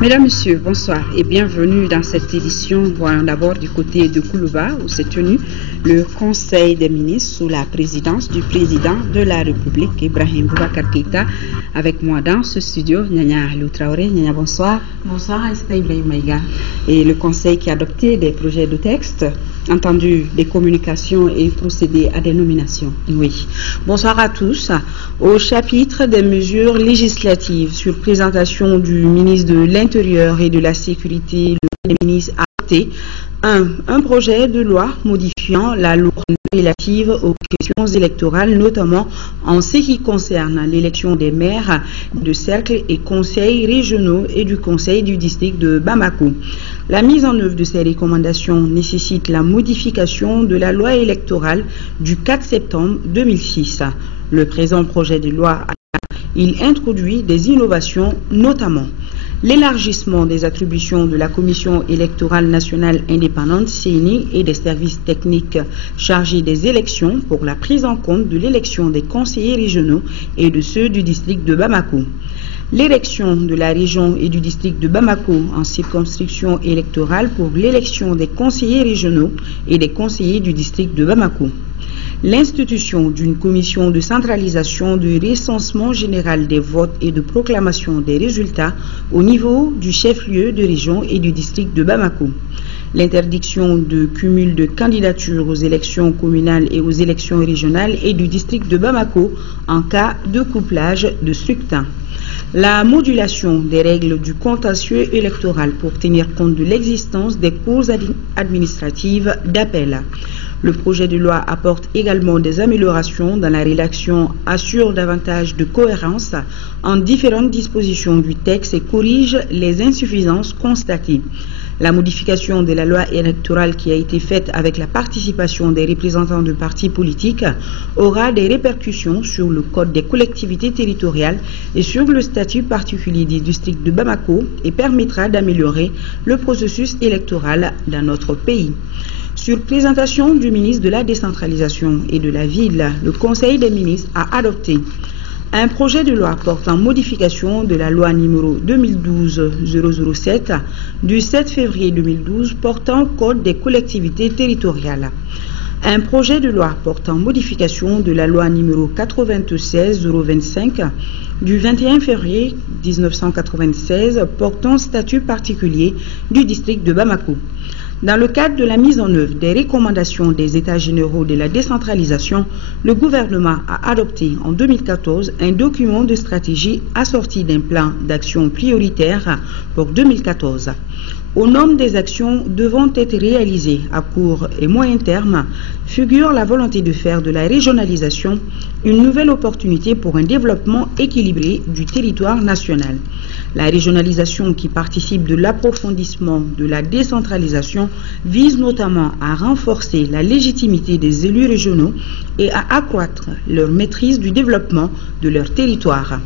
Mesdames, Messieurs, bonsoir et bienvenue dans cette édition. Voyons d'abord du côté de Koulouba où s'est tenu le Conseil des ministres sous la présidence du président de la République, Ibrahim Boubacar Keïta. Avec moi dans ce studio, Nyanya Lou Traoré. Nyanya, bonsoir. Bonsoir, Aïsta Ibrahim Maïga. Et le Conseil qui a adopté des projets de texte, entendu des communications et procédé à des nominations. Oui. Bonsoir à tous. Au chapitre des mesures législatives sur présentation du ministre de l'Intérieur et de la Sécurité, le ministre a adopté un projet de loi modifiant la loi relative aux questions électorales, notamment en ce qui concerne l'élection des maires de cercles et conseils régionaux et du conseil du district de Bamako. La mise en œuvre de ces recommandations nécessite la modification de la loi électorale du 4 septembre 2006. Le présent projet de loi, il introduit des innovations, notamment l'élargissement des attributions de la Commission électorale nationale indépendante CENI et des services techniques chargés des élections pour la prise en compte de l'élection des conseillers régionaux et de ceux du district de Bamako. L'élection de la région et du district de Bamako en circonscription électorale pour l'élection des conseillers régionaux et des conseillers du district de Bamako. L'institution d'une commission de centralisation de recensement général des votes et de proclamation des résultats au niveau du chef-lieu de région et du district de Bamako. L'interdiction de cumul de candidatures aux élections communales et aux élections régionales et du district de Bamako en cas de couplage de scrutin. La modulation des règles du contentieux électoral pour tenir compte de l'existence des cours administratives d'appel. Le projet de loi apporte également des améliorations dans la rédaction, assure davantage de cohérence en différentes dispositions du texte et corrige les insuffisances constatées. La modification de la loi électorale qui a été faite avec la participation des représentants de partis politiques aura des répercussions sur le code des collectivités territoriales et sur le statut particulier du district de Bamako et permettra d'améliorer le processus électoral dans notre pays. Sur présentation du ministre de la Décentralisation et de la Ville, le Conseil des ministres a adopté un projet de loi portant modification de la loi numéro 2012-007 du 7 février 2012 portant code des collectivités territoriales. Un projet de loi portant modification de la loi numéro 96-025 du 21 février 1996 portant statut particulier du district de Bamako. Dans le cadre de la mise en œuvre des recommandations des États généraux de la décentralisation, le gouvernement a adopté en 2014 un document de stratégie assorti d'un plan d'action prioritaire pour 2014. Au nombre des actions devant être réalisées à court et moyen terme, figure la volonté de faire de la régionalisation une nouvelle opportunité pour un développement équilibré du territoire national. La régionalisation qui participe de l'approfondissement de la décentralisation vise notamment à renforcer la légitimité des élus régionaux et à accroître leur maîtrise du développement de leur territoire.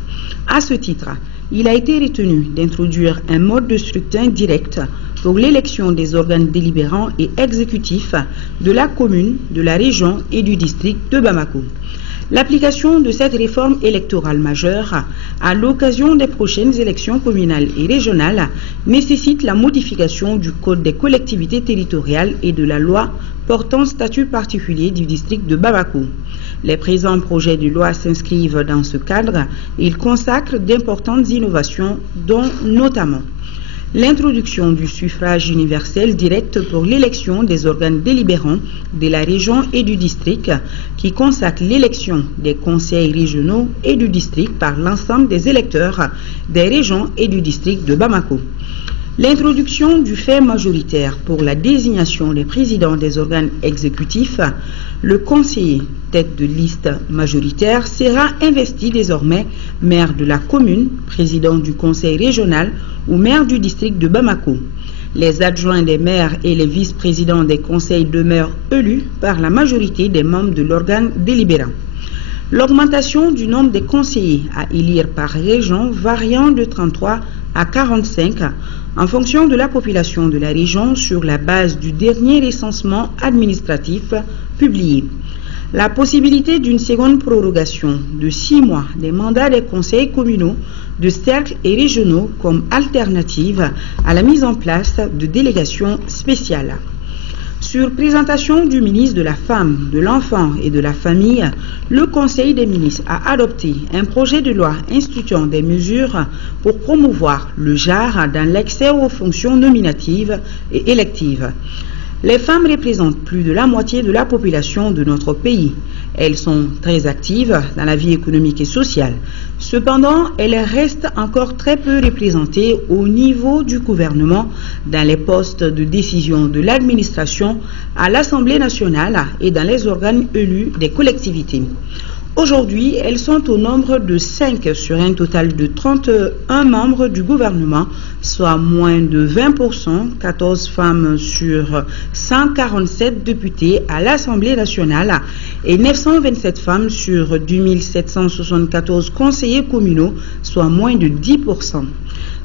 À ce titre, il a été retenu d'introduire un mode de scrutin direct pour l'élection des organes délibérants et exécutifs de la commune, de la région et du district de Bamako. L'application de cette réforme électorale majeure à l'occasion des prochaines élections communales et régionales nécessite la modification du Code des collectivités territoriales et de la loi portant statut particulier du district de Bamako. Les présents projets de loi s'inscrivent dans ce cadre et ils consacrent d'importantes innovations, dont notamment l'introduction du suffrage universel direct pour l'élection des organes délibérants de la région et du district, qui consacre l'élection des conseils régionaux et du district par l'ensemble des électeurs des régions et du district de Bamako. L'introduction du fait majoritaire pour la désignation des présidents des organes exécutifs. Le conseiller tête de liste majoritaire sera investi désormais maire de la commune, président du conseil régional ou maire du district de Bamako. Les adjoints des maires et les vice-présidents des conseils demeurent élus par la majorité des membres de l'organe délibérant. L'augmentation du nombre des conseillers à élire par région variant de 33 à 45 en fonction de la population de la région sur la base du dernier recensement administratif publié. la possibilité d'une seconde prorogation de 6 mois des mandats des conseils communaux, de cercles et régionaux comme alternative à la mise en place de délégations spéciales. Sur présentation du ministre de la Femme, de l'Enfant et de la Famille, le Conseil des ministres a adopté un projet de loi instituant des mesures pour promouvoir le genre dans l'accès aux fonctions nominatives et électives. Les femmes représentent plus de la moitié de la population de notre pays. Elles sont très actives dans la vie économique et sociale. Cependant, elles restent encore très peu représentées au niveau du gouvernement, dans les postes de décision de l'administration, à l'Assemblée nationale et dans les organes élus des collectivités. Aujourd'hui, elles sont au nombre de 5 sur un total de 31 membres du gouvernement, soit moins de 20%, 14 femmes sur 147 députés à l'Assemblée nationale et 927 femmes sur 2774 conseillers communaux, soit moins de 10%.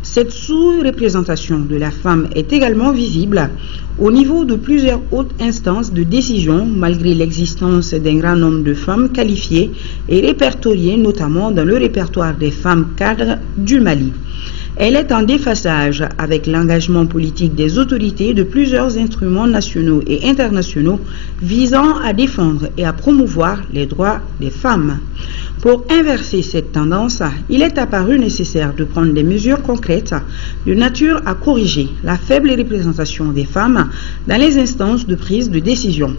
Cette sous-représentation de la femme est également visible au niveau de plusieurs hautes instances de décision, malgré l'existence d'un grand nombre de femmes qualifiées et répertoriées, notamment dans le répertoire des femmes cadres du Mali. Elle est en déphasage avec l'engagement politique des autorités de plusieurs instruments nationaux et internationaux visant à défendre et à promouvoir les droits des femmes. Pour inverser cette tendance, il est apparu nécessaire de prendre des mesures concrètes de nature à corriger la faible représentation des femmes dans les instances de prise de décision.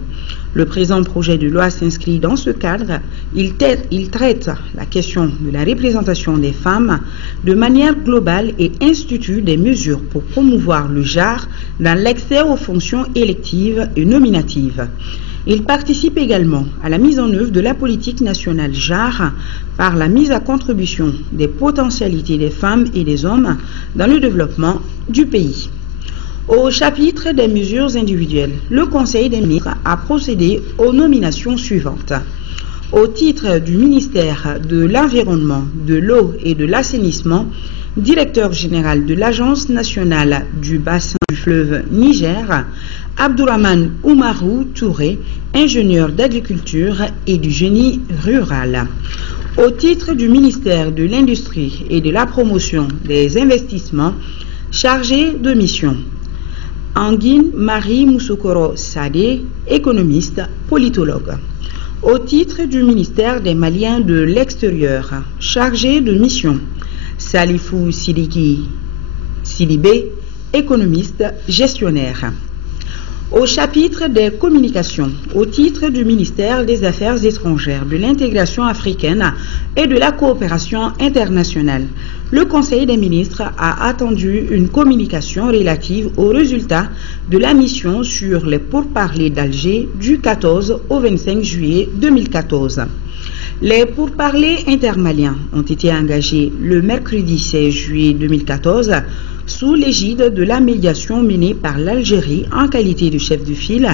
Le présent projet de loi s'inscrit dans ce cadre. Il traite la question de la représentation des femmes de manière globale et institue des mesures pour promouvoir le genre dans l'accès aux fonctions électives et nominatives. Il participe également à la mise en œuvre de la politique nationale genre par la mise à contribution des potentialités des femmes et des hommes dans le développement du pays. Au chapitre des mesures individuelles, le Conseil des ministres a procédé aux nominations suivantes. Au titre du ministère de l'Environnement, de l'Eau et de l'Assainissement, directeur général de l'Agence nationale du bassin du fleuve Niger, Abdourahmane Oumarou Touré, ingénieur d'agriculture et du génie rural. Au titre du ministère de l'Industrie et de la Promotion des investissements, chargé de mission, Anguine Marie Moussokoro Sadé, économiste, politologue. Au titre du ministère des Maliens de l'extérieur, chargé de mission, Salifou Sidibé, économiste, gestionnaire. Au chapitre des communications, au titre du ministère des Affaires étrangères, de l'intégration africaine et de la coopération internationale, le Conseil des ministres a attendu une communication relative aux résultats de la mission sur les pourparlers d'Alger du 14 au 25 juillet 2014. Les pourparlers intermaliens ont été engagés le mercredi 16 juillet 2014 sous l'égide de la médiation menée par l'Algérie en qualité de chef de file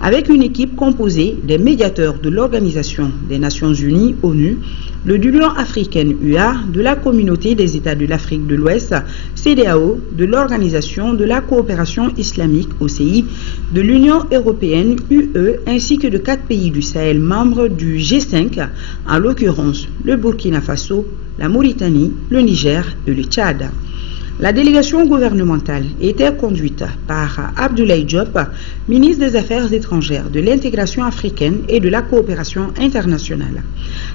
avec une équipe composée des médiateurs de l'Organisation des Nations Unies, ONU, de l'Union africaine UA, de la Communauté des États de l'Afrique de l'Ouest, CEDEAO, de l'Organisation de la coopération islamique, OCI, de l'Union européenne, UE, ainsi que de 4 pays du Sahel membres du G5, en l'occurrence le Burkina Faso, la Mauritanie, le Niger et le Tchad. La délégation gouvernementale était conduite par Abdoulaye Diop, ministre des Affaires étrangères, de l'intégration africaine et de la coopération internationale.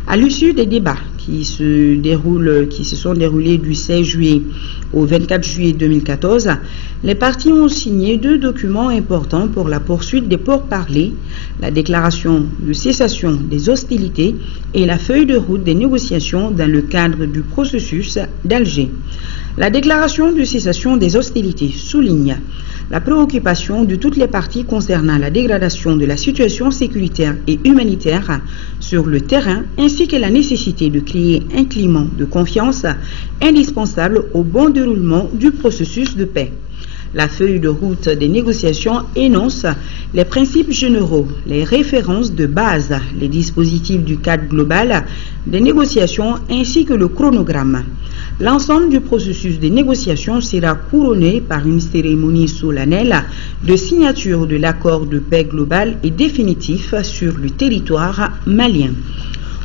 À l'issue des débats qui se sont déroulés du 16 juillet au 24 juillet 2014, les parties ont signé 2 documents importants pour la poursuite des pourparlers, la déclaration de cessation des hostilités et la feuille de route des négociations dans le cadre du processus d'Alger. La déclaration de cessation des hostilités souligne la préoccupation de toutes les parties concernant la dégradation de la situation sécuritaire et humanitaire sur le terrain, ainsi que la nécessité de créer un climat de confiance indispensable au bon déroulement du processus de paix. La feuille de route des négociations énonce les principes généraux, les références de base, les dispositifs du cadre global des négociations ainsi que le chronogramme. L'ensemble du processus des négociations sera couronné par une cérémonie solennelle de signature de l'accord de paix global et définitif sur le territoire malien.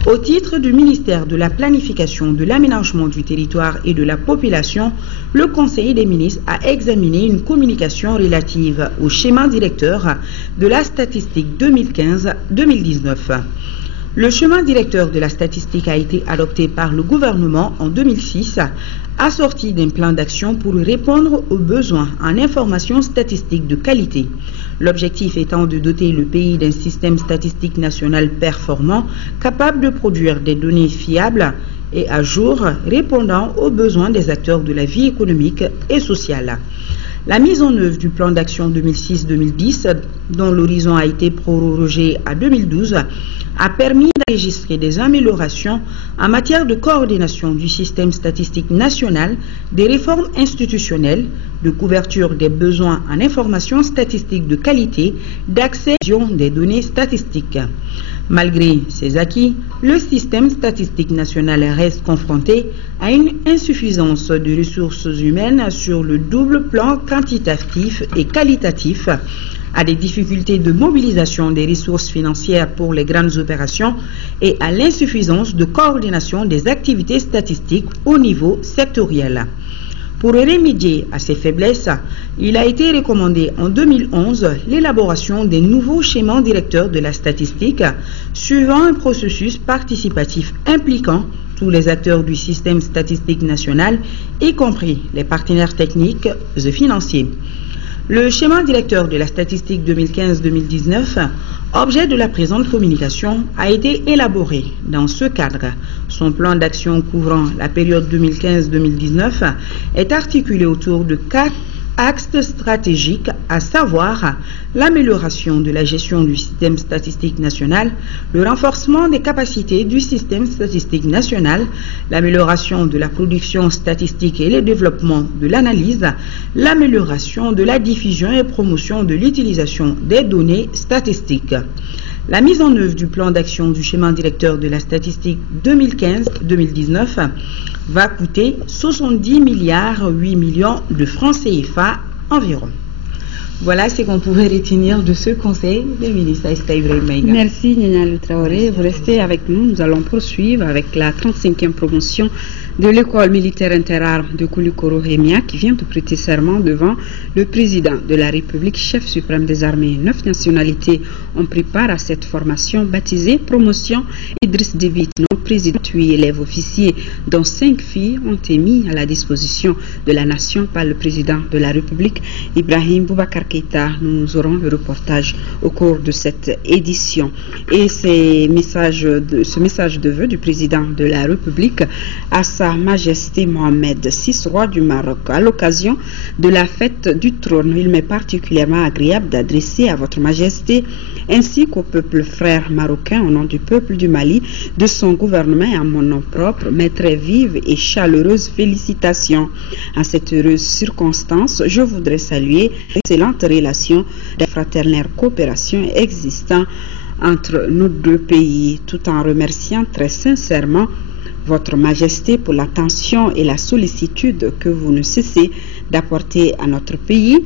Au titre du ministère de la Planification, de l'Aménagement du territoire et de la population, le Conseil des ministres a examiné une communication relative au schéma directeur de la statistique 2015-2019. Le schéma directeur de la statistique a été adopté par le gouvernement en 2006, assorti d'un plan d'action pour répondre aux besoins en information statistique de qualité. L'objectif étant de doter le pays d'un système statistique national performant, capable de produire des données fiables et à jour, répondant aux besoins des acteurs de la vie économique et sociale. La mise en œuvre du plan d'action 2006-2010, dont l'horizon a été prorogé à 2012, a permis d'enregistrer des améliorations en matière de coordination du système statistique national, des réformes institutionnelles, de couverture des besoins en information statistique de qualité, d'accès des données statistiques. Malgré ces acquis, le système statistique national reste confronté à une insuffisance de ressources humaines sur le double plan quantitatif et qualitatif, à des difficultés de mobilisation des ressources financières pour les grandes opérations et à l'insuffisance de coordination des activités statistiques au niveau sectoriel. Pour remédier à ces faiblesses, il a été recommandé en 2011 l'élaboration des nouveaux schémas directeurs de la statistique suivant un processus participatif impliquant tous les acteurs du système statistique national, y compris les partenaires techniques et financiers. Le schéma directeur de la statistique 2015-2019, objet de la présente communication, a été élaboré dans ce cadre. Son plan d'action couvrant la période 2015-2019 est articulé autour de 4 axes stratégiques, à savoir l'amélioration de la gestion du système statistique national, le renforcement des capacités du système statistique national, l'amélioration de la production statistique et le développement de l'analyse, l'amélioration de la diffusion et promotion de l'utilisation des données statistiques. La mise en œuvre du plan d'action du schéma directeur de la statistique 2015-2019 va coûter 70 milliards 8 millions de francs CFA environ. Voilà ce qu'on pouvait retenir de ce conseil des ministres. Merci Nina Traoré. Vous restez avec nous. Nous allons poursuivre avec la 35e promotion de l'école militaire interarmes de Koulikoro-Rémia qui vient de prêter serment devant le président de la République, chef suprême des armées. 9 nationalités ont pris part à cette formation baptisée Promotion Idriss Déby Itno, président, 8 élèves officiers, dont 5 filles, ont été mis à la disposition de la nation par le président de la République, Ibrahim Boubacar Keïta. Nous aurons le reportage au cours de cette édition. Et ce message de vœu du président de la République à Sa Majesté Mohamed VI, roi du Maroc, à l'occasion de la fête du trône. Il m'est particulièrement agréable d'adresser à votre Majesté ainsi qu'au peuple frère marocain, au nom du peuple du Mali, de son gouvernement et à mon nom propre, mes très vives et chaleureuses félicitations. En cette heureuse circonstance, je voudrais saluer l'excellente relation de fraternelle coopération existant entre nos deux pays, tout en remerciant très sincèrement Votre Majesté pour l'attention et la sollicitude que vous ne cessez d'apporter à notre pays.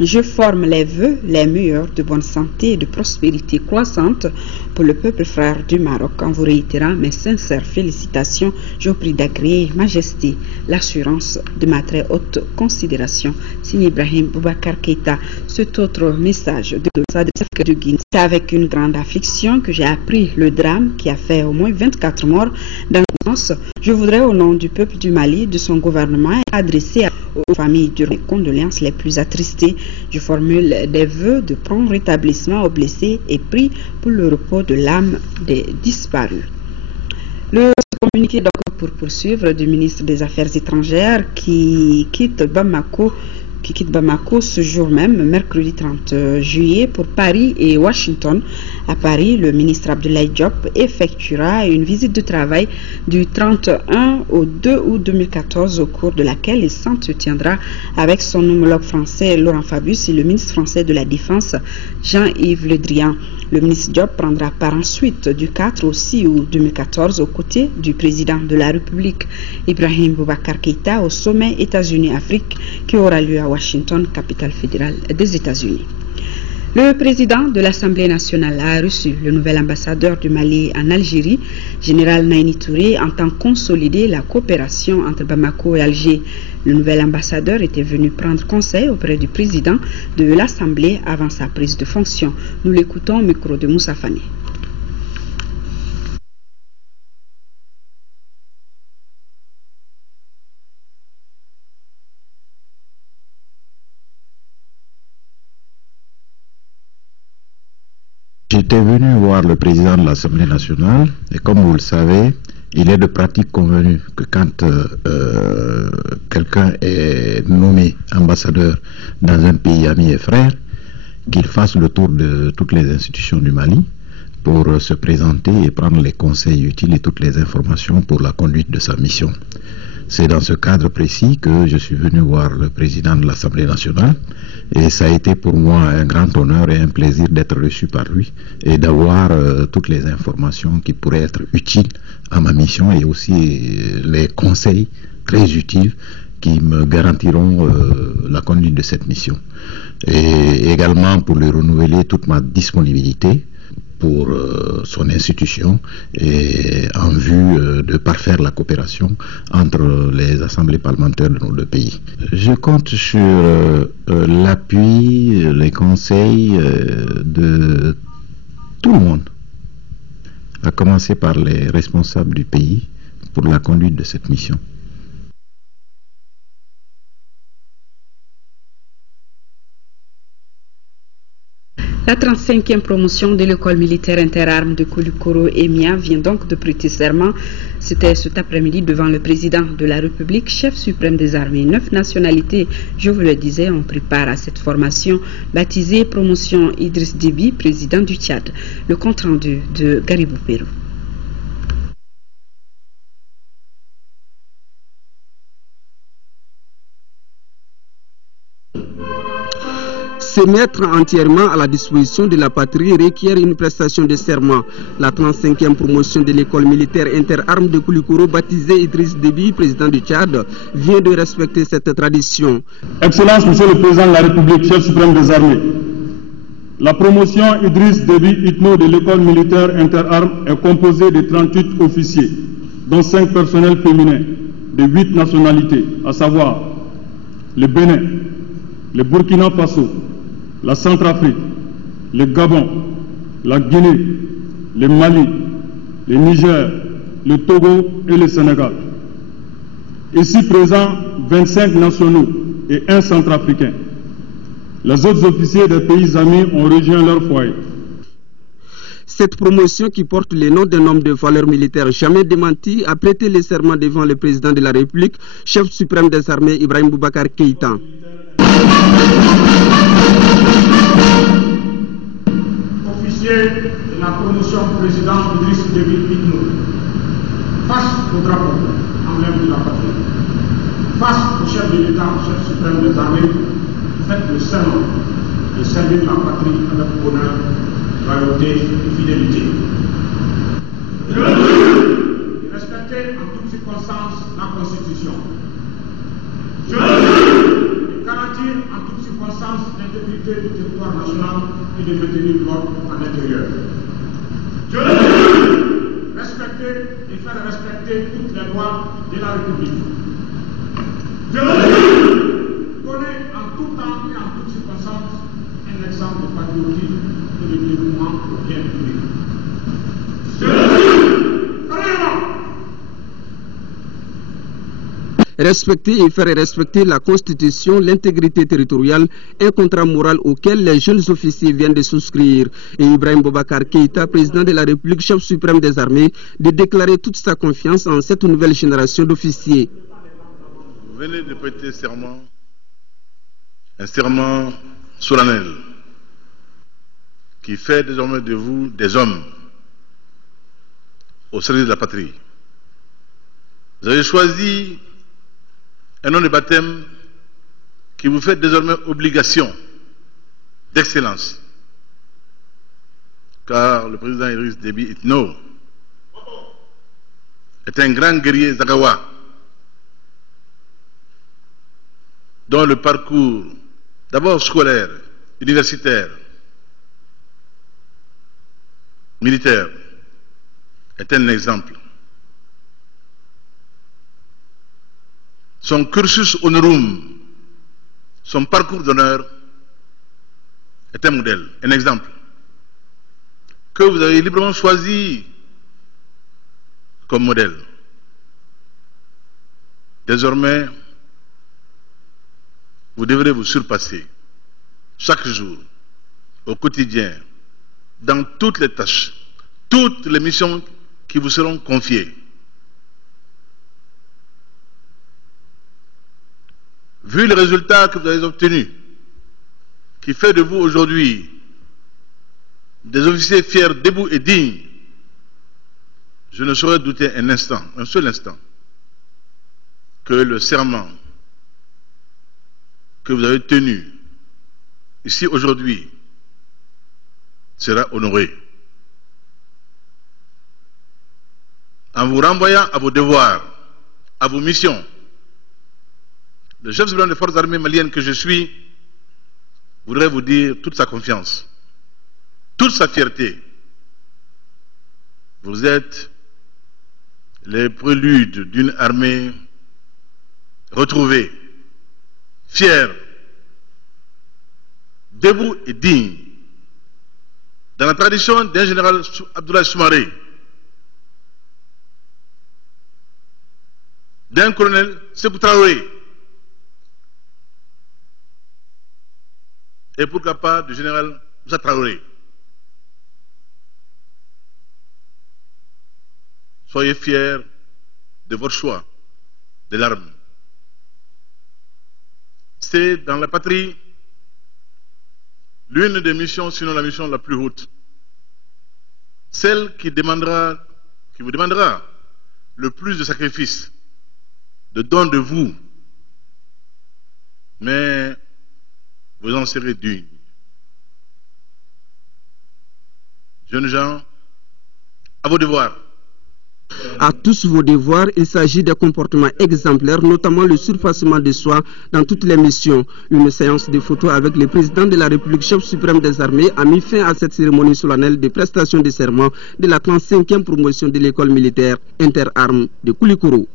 Je forme les vœux les meilleurs de bonne santé et de prospérité croissante pour le peuple frère du Maroc. En vous réitérant mes sincères félicitations, je vous prie d'agréer, Majesté, l'assurance de ma très haute considération. Signé Ibrahim Boubacar Keïta. Cet autre message de Guinée. C'est avec une grande affliction que j'ai appris le drame qui a fait au moins 24 morts dans le France. Je voudrais, au nom du peuple du Mali, de son gouvernement, adresser aux familles durant les condoléances les plus attristées. Je formule des vœux de prompt rétablissement aux blessés et prie pour le repos de l'âme des disparus. Le communiqué donc pour poursuivre du ministre des Affaires étrangères qui quitte Bamako qui quitte Bamako ce jour même, mercredi 30 juillet, pour Paris et Washington. À Paris, le ministre Abdoulaye Diop effectuera une visite de travail du 31 au 2 août 2014, au cours de laquelle il s'entretiendra avec son homologue français Laurent Fabius et le ministre français de la Défense Jean-Yves Le Drian. Le ministre Diop prendra part ensuite du 4 au 6 août 2014 aux côtés du président de la République Ibrahim Boubacar Keïta au sommet États-Unis-Afrique qui aura lieu à Washington, capitale fédérale des États-Unis. Le président de l'Assemblée nationale a reçu le nouvel ambassadeur du Mali en Algérie, général Naini Touré, entend consolider la coopération entre Bamako et Alger. Le nouvel ambassadeur était venu prendre conseil auprès du président de l'Assemblée avant sa prise de fonction. Nous l'écoutons au micro de Moussa Fane. J'étais venu voir le président de l'Assemblée nationale et comme vous le savez, il est de pratique convenue que quand quelqu'un est nommé ambassadeur dans un pays ami et frère, qu'il fasse le tour de toutes les institutions du Mali pour se présenter et prendre les conseils utiles et toutes les informations pour la conduite de sa mission. C'est dans ce cadre précis que je suis venu voir le président de l'Assemblée nationale et ça a été pour moi un grand honneur et un plaisir d'être reçu par lui et d'avoir toutes les informations qui pourraient être utiles à ma mission et aussi les conseils très utiles qui me garantiront la conduite de cette mission. Et également pour lui renouveler toute ma disponibilité pour son institution et en vue de parfaire la coopération entre les assemblées parlementaires de nos deux pays. Je compte sur l'appui, les conseils de tout le monde, à commencer par les responsables du pays pour la conduite de cette mission. La 35e promotion de l'école militaire interarmes de Koulikoro EMIA vient donc de prêter serment. C'était cet après-midi devant le président de la République, chef suprême des armées. 9 nationalités, je vous le disais, ont pris part à cette formation baptisée Promotion Idriss Déby, président du Tchad. Le compte rendu de Garibou Pérou. Se mettre entièrement à la disposition de la patrie requiert une prestation de serment. La 35e promotion de l'école militaire interarmes de Koulikoro, baptisée Idriss Déby, président du Tchad, vient de respecter cette tradition. Excellence, Monsieur le Président de la République, chef suprême des armées, la promotion Idriss Déby Itno de l'école militaire interarmes est composée de 38 officiers, dont 5 personnels féminins de 8 nationalités, à savoir le Bénin, le Burkina Faso, la Centrafrique, le Gabon, la Guinée, le Mali, le Niger, le Togo et le Sénégal. Ici présents, 25 nationaux et 1 centrafricain. Les autres officiers des pays amis ont rejoint leur foyer. Cette promotion, qui porte le nom d'un homme de valeur militaire jamais démenti, a prêté le serment devant le président de la République, chef suprême des armées Ibrahim Boubacar Keïta. Officier de la promotion président Idriss Déby Itno, face au drapeau, emblème de la patrie, face au chef de l'État, chef suprême des armées, faites le serment de servir la patrie avec honneur, loyauté et fidélité. De respecter en toutes circonstances la Constitution. De garantir en toutes circonstances l'intégrité du territoire national et de maintenir l'ordre en intérieur. Respecter et faire respecter toutes les lois de la République. Donner en tout temps et en toutes circonstances un exemple de patriotisme et de dévouement au bien public. Respecter et faire respecter la Constitution, l'intégrité territoriale, un contrat moral auquel les jeunes officiers viennent de souscrire. Et Ibrahim Boubacar Keïta, président de la République, chef suprême des armées, de déclarer toute sa confiance en cette nouvelle génération d'officiers. Vous venez de prêter serment Un serment solennel qui fait désormais de vous des hommes au service de la patrie. Vous avez choisi un nom de baptême qui vous fait désormais obligation d'excellence. Car le président Idriss Déby Itno est un grand guerrier Zagawa dont le parcours, d'abord scolaire, universitaire, militaire, est un exemple. Son cursus honorum, son parcours d'honneur est un modèle, un exemple que vous avez librement choisi comme modèle. Désormais, vous devrez vous surpasser chaque jour, au quotidien, dans toutes les tâches, toutes les missions qui vous seront confiées. Vu le résultat que vous avez obtenu, qui fait de vous aujourd'hui des officiers fiers, debout et dignes, je ne saurais douter un instant, un seul instant, que le serment que vous avez tenu ici aujourd'hui sera honoré. En vous renvoyant à vos devoirs, à vos missions, le chef suprême des forces armées maliennes que je suis voudrait vous dire toute sa confiance, toute sa fierté. Vous êtes les préludes d'une armée retrouvée, fière, debout et digne, dans la tradition d'un général Abdoulaye Soumaré, d'un colonel Sékou Traoré, et pourquoi pas du général Moussa Traoré. Soyez fiers de votre choix de l'arme. C'est dans la patrie l'une des missions, sinon la mission la plus haute. Celle qui vous demandera le plus de sacrifices, de dons de vous. Mais vous en serez dignes. Jeunes gens, à vos devoirs. À tous vos devoirs, il s'agit des comportements exemplaires, notamment le surpassement de soi dans toutes les missions. Une séance de photos avec le président de la République, chef suprême des armées, a mis fin à cette cérémonie solennelle de prestation de serment de la 35e promotion de l'école militaire interarmes de Koulikoro.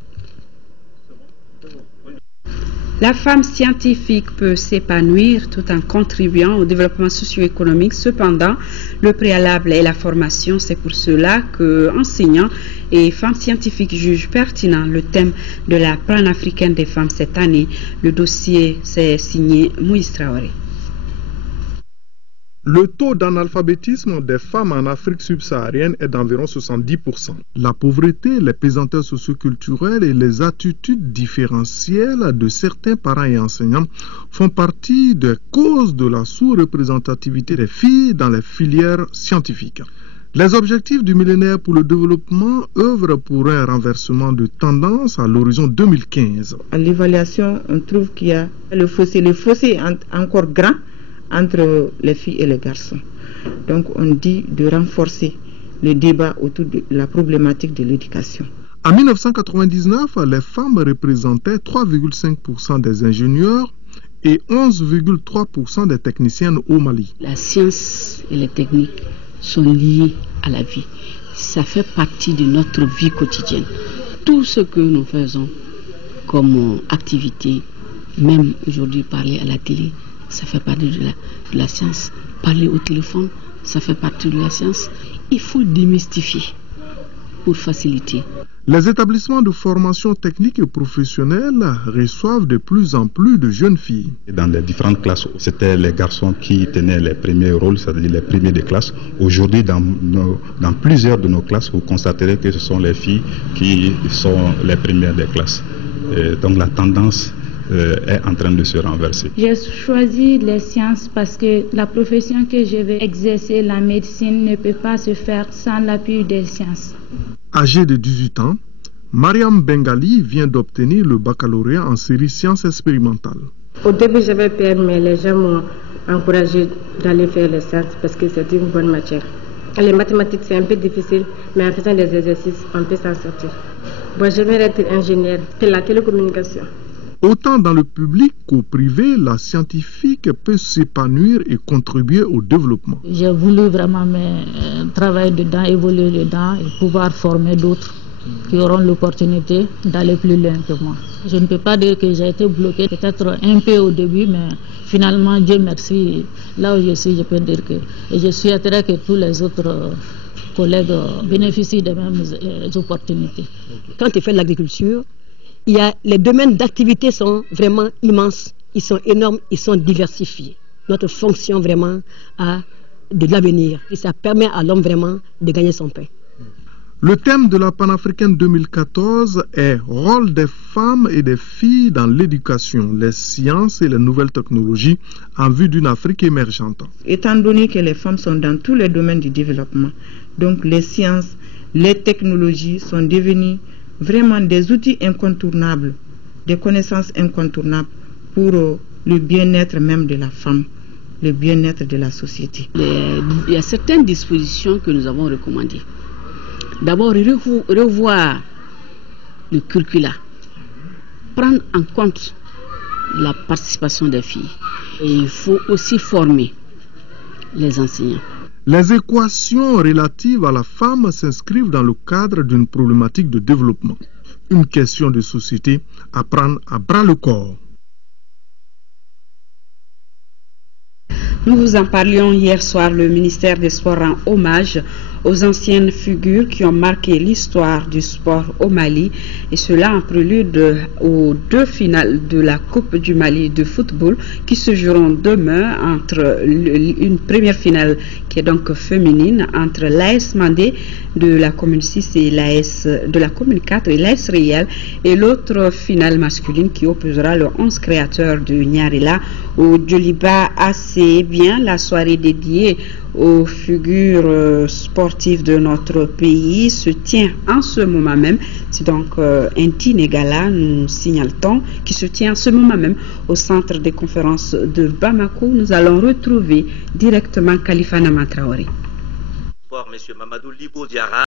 La femme scientifique peut s'épanouir tout en contribuant au développement socio-économique. Cependant, le préalable est la formation. C'est pour cela que enseignants et femmes scientifiques jugent pertinent le thème de la panafricaine des femmes cette année. Le dossier s'est signé Moïse Traoré. Le taux d'analphabétisme des femmes en Afrique subsaharienne est d'environ 70%. La pauvreté, les pesanteurs socioculturelles et les attitudes différentielles de certains parents et enseignants font partie des causes de la sous-représentativité des filles dans les filières scientifiques. Les objectifs du millénaire pour le développement œuvrent pour un renversement de tendance à l'horizon 2015. À l'évaluation, on trouve qu'il y a le fossé est encore grand entre les filles et les garçons. Donc on dit de renforcer le débat autour de la problématique de l'éducation. En 1999, les femmes représentaient 3,5% des ingénieurs et 11,3% des techniciennes au Mali. La science et les techniques sont liées à la vie. Ça fait partie de notre vie quotidienne. Tout ce que nous faisons comme activité, même aujourd'hui parler à la télé, ça fait partie de la science. Parler au téléphone, ça fait partie de la science. Il faut démystifier pour faciliter. Les établissements de formation technique et professionnelle reçoivent de plus en plus de jeunes filles. Dans les différentes classes, c'était les garçons qui tenaient les premiers rôles, c'est-à-dire les premiers des classes. Aujourd'hui, dans plusieurs de nos classes, vous constaterez que ce sont les filles qui sont les premières des classes. Et donc la tendance est en train de se renverser. J'ai choisi les sciences parce que la profession que je vais exercer, la médecine, ne peut pas se faire sans l'appui des sciences. Âgée de 18 ans, Mariam Bengali vient d'obtenir le baccalauréat en série sciences expérimentales. Au début, j'avais peur, mais les gens m'ont encouragé d'aller faire les sciences parce que c'est une bonne matière. Les mathématiques, c'est un peu difficile, mais en faisant des exercices, on peut s'en sortir. Bon, j'aimerais être ingénieur de la télécommunication. Autant dans le public qu'au privé, la scientifique peut s'épanouir et contribuer au développement. J'ai voulu vraiment travailler dedans, évoluer dedans et pouvoir former d'autres qui auront l'opportunité d'aller plus loin que moi. Je ne peux pas dire que j'ai été bloquée, peut-être un peu au début, mais finalement, Dieu merci, là où je suis, je peux dire que je souhaiterais que tous les autres collègues bénéficient des mêmes opportunités. Quand tu fais de l'agriculture, les domaines d'activité sont vraiment immenses, ils sont énormes, ils sont diversifiés. Notre fonction vraiment a de l'avenir et ça permet à l'homme vraiment de gagner son pain. Le thème de la panafricaine 2014 est « Rôle des femmes et des filles dans l'éducation, les sciences et les nouvelles technologies en vue d'une Afrique émergente ». Étant donné que les femmes sont dans tous les domaines du développement, donc les sciences, les technologies sont devenues vraiment des outils incontournables, des connaissances incontournables pour le bien-être même de la femme, le bien-être de la société. Il y a certaines dispositions que nous avons recommandées. D'abord, revoir le curricula, prendre en compte la participation des filles. Et il faut aussi former les enseignants. Les équations relatives à la femme s'inscrivent dans le cadre d'une problématique de développement, une question de société à prendre à bras le corps. Nous vous en parlions hier soir, le ministère des Sports rend hommage aux anciennes figures qui ont marqué l'histoire du sport au Mali, et cela en prélude aux deux finales de la Coupe du Mali de football qui se joueront demain, entre une première finale qui est donc féminine entre l'AS Mandé de la commune 6 et l'AS de la commune 4 et l'AS Réal, et l'autre finale masculine qui opposera le 11 créateur de Nyarela au Djoliba AC. Bien, la soirée dédiée aux figures sportives de notre pays se tient en ce moment même. C'est donc un dîner gala, nous signale-t-on, qui se tient en ce moment même au centre des conférences de Bamako. Nous allons retrouver directement Khalifa Nama Traoré. M. Mamadou Libo Diarra